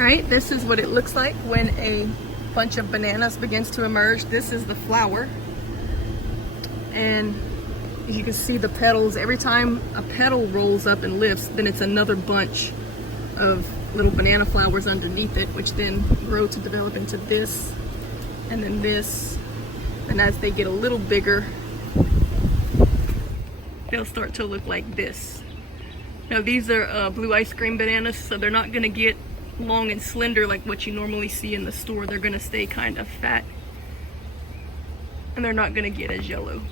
Alright, this is what it looks like when a bunch of bananas begins to emerge. This is the flower. And you can see the petals. Every time a petal rolls up and lifts, then it's another bunch of little banana flowers underneath it, which then grow to develop into this, and then this. And as they get a little bigger, they'll start to look like this. Now these are blue ice cream bananas, so they're not gonna get long and slender like what you normally see in the store. They're gonna stay kind of fat, and they're not gonna get as yellow.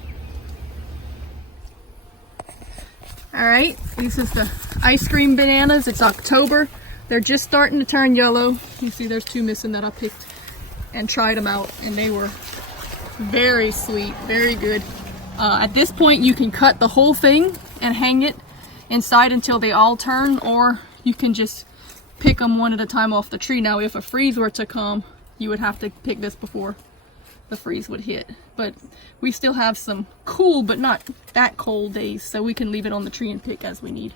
Alright, this is the ice cream bananas. It's October. They're just starting to turn yellow. You see there's two missing that I picked and tried them out, and they were very sweet, very good. At this point you can cut the whole thing and hang it inside until they all turn, or you can just pick them one at a time off the tree. Now if a freeze were to come, you would have to pick this before the freeze would hit. But we still have some cool but not that cold days, so we can leave it on the tree and pick as we need.